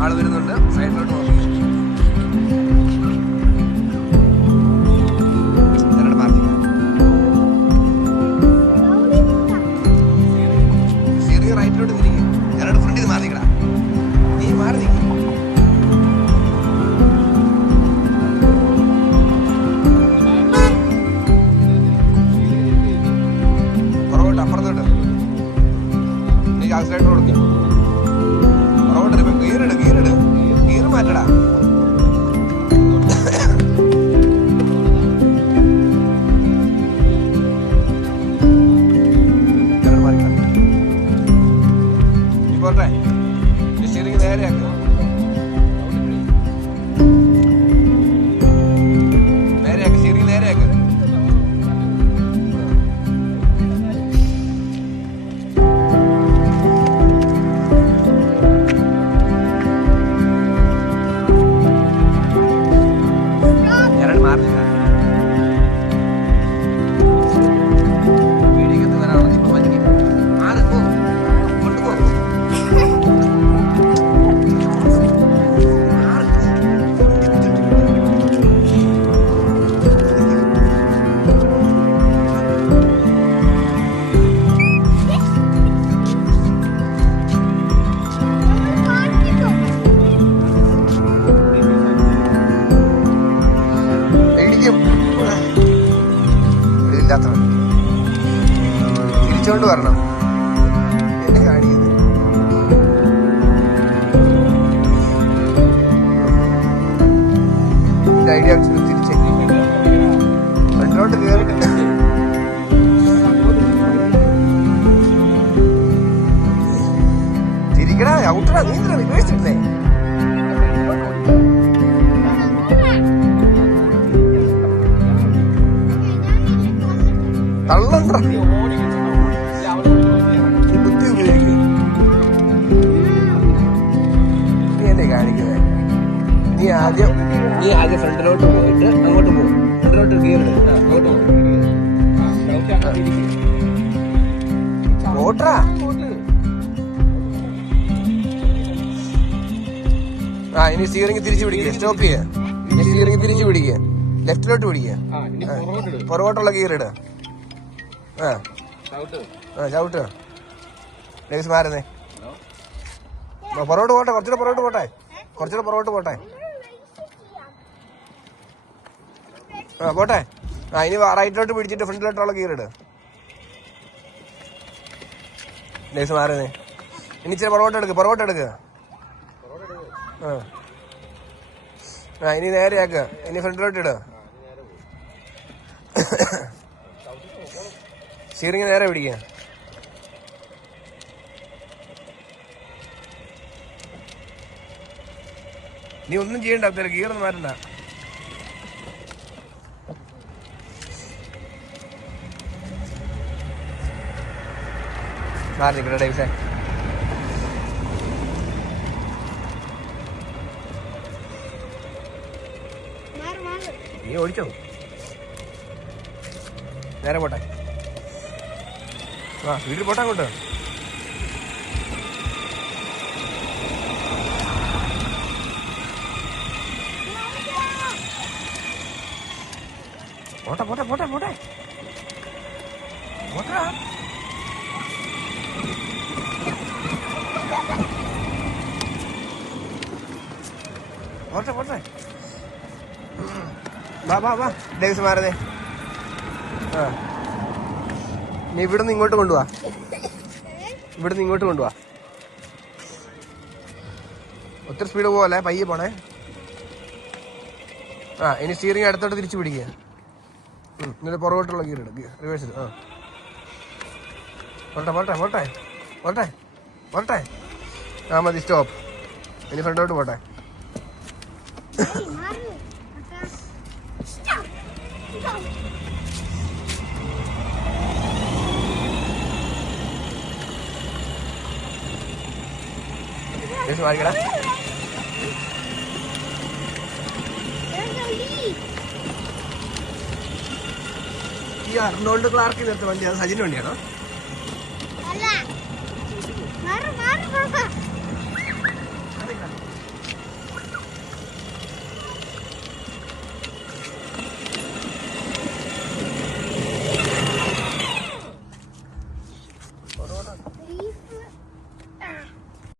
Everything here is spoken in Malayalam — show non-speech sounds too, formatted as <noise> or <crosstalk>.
ആൾ വരുന്നുണ്ട് പോട്ടെ. ശരിക്ക് നേരെയാക്ക്. ഇല്ലാത്തവൻ. തിരിച്ചോണ്ട് വരണം. എന്നെ കാണിക്കുന്നത് ഐഡിയ വെച്ചിട്ട് തിരിച്ചേ ഫ്രണ്ടിലോട്ട് കയറി തിരിക്കടാ ഔട്ടടാ തള്ളണ്ട നീ ബുദ്ധി നീ എന്നെ കാണിക്കുന്നത്. നീ ആദ്യം നീ ആദ്യം ഫ്രണ്ടിലോട്ട് പോയിട്ട് അങ്ങോട്ട് പോകും ഫ്രണ്ടിലോട്ട് ഗിയർ അങ്ങോട്ട് പോകും ഓട്ടറാ. ആ ഇനി സ്റ്റിയറിംഗ് തിരിച്ചു പിടിക്കുക സ്റ്റോപ്പ് ചെയ്യുക ഇനി സ്റ്റിയറിംഗ് തിരിച്ചു പിടിക്കുക ലെഫ്റ്റിലോട്ട് പിടിക്കുക പുറകോട്ടുള്ള ഗിയർ ഇടുക ആ. ആ ചവിട്ട് ലേസ് മാറുന്നേ. പുറകോട്ട് പോട്ടെ കുറച്ചുകൂടെ പുറകോട്ട് പോട്ടെ. കുറച്ചുകൂടെ പുറകോട്ട് പോട്ടെ. ആ പോട്ടെ. ആ ഇനി റൈറ്റിലോട്ട് പിടിച്ചിട്ട് ഫ്രണ്ടിലോട്ടുള്ള ഇട്. ലേസ് മാറുന്നേ. ഇനി ഇച്ചിരി പുറകോട്ട് എടുക്ക് പുറകോട്ട് എടുക്ക്. ആ. ആ ഇനി നേരെയാക്ക് ഇനി ഫ്രണ്ടിലോട്ട് ഇട്. <laughs> സ്റ്റിയറിംഗ് നേരെ പിടിക്കുക നീ ഒന്നും ചെയ്യണ്ട അത്ര ഗിയർ ഒന്നും മാറ്റണ്ട. മാറി നിൽക്കട്ടെ ഡേവിസേ. നീ ഓടിച്ചോ. നേരെ പോട്ടെ. ആ വീട്ടിൽ പോട്ടെ അങ്ങോട്ട്. പോട്ടെ പോട്ടെ പോട്ടെ പോട്ടെ. പോട്ടെ. പോട്ടെ പോട്ടെ. വാ വാ വാ. ദേവസ്വം മാറുന്നേ ആ. നീ ഇവിടുന്ന് ഇങ്ങോട്ട് കൊണ്ടുവാ. ഇവിടുന്ന് ഇങ്ങോട്ട് കൊണ്ടുപോവാ ഒത്തിരി സ്പീഡ് പോവല്ലേ? പയ്യെ പോണേ. ആ ഇനി സ്റ്റിയറിംഗ് അടുത്തോട്ട് തിരിച്ചു പിടിക്കുക എന്നിട്ട് പുറകോട്ടുള്ള ഗിയർ എടുക്കുക റിവേഴ്സ് ആ. പോട്ടെ പോട്ടെ പോട്ടെ. പോട്ടെ പോട്ടെ. ആ മതി സ്റ്റോപ്പ് ഇനി ഫ്രണ്ടോട്ട് പോട്ടെ. Just വാടിക്കടാ ഈ അർണോൾഡ് ക്ലാർക്ക് നിർത്ത വണ്ടി അത് സജിന്റെ വണ്ടിയാണോ? അല്ല.